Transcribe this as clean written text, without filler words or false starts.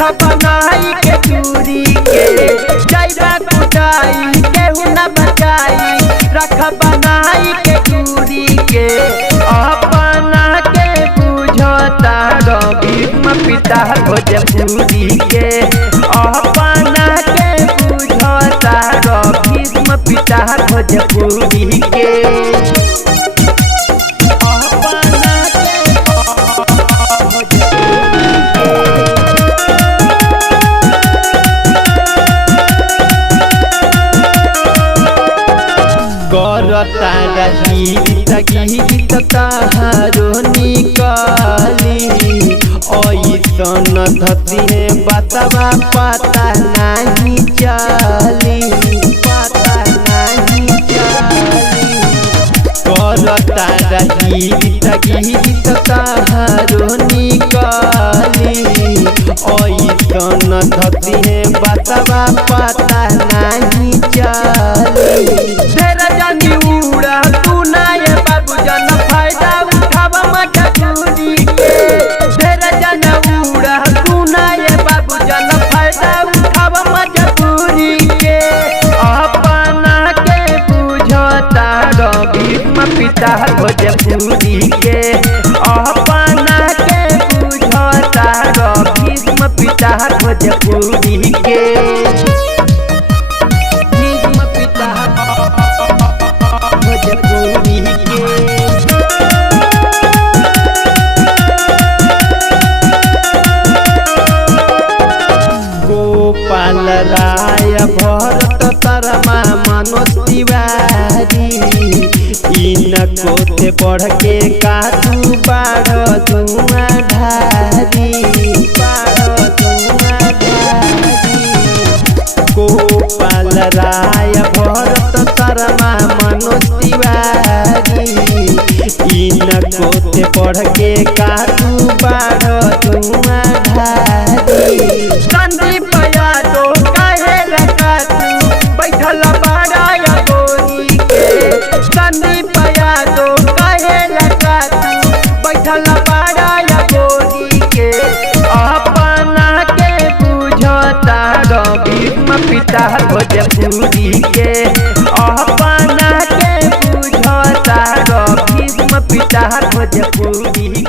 रखा बनाई के चूड़ी के जाइबा कुटाई केहू न बचाई रखा बनाई के चूड़ी के अपना के बुझता भीष्म पिता भोजपुरी के अपना के बुझता भीष्म पिता भोजपुरी के करता गीत गीत तहारो निकली ऐसन धतिए बतवा पता नहीं चली पता नहीं चली करता गीत गीत तहारो निकली ऐसन धतिए बतवा पता नहीं चली फायदा उठाव मजबूरी के ढेर जन उड़ा सुनाए बाबू जन फायदा उठाव मजबूरी के अपना के बुझता भीष्म पिता भोजपुरी के अपना के बुझता भीष्म पिता भोजपुरी के भीष्म पिता भोजपुरी के गोपाल राय भरत शर्मा मनोज तिवारी इनको से बढ़ के काटू बाढ़ धुआं ढारी गोपाल राय भरत शर्मा मनोज तिवारी इनको से बढ़ के काटू बाढ़ धुआं ढारी संदीप यादव काहे लगा तू बैठल बाड़ा गोरी के संदीप यादव काहे लगा तू बैठल बाड़ा गोरी के अपना के बुझता भीष्म पिता भोजपुरी के अपना के बुझता भीष्म पिता भोजपुरी।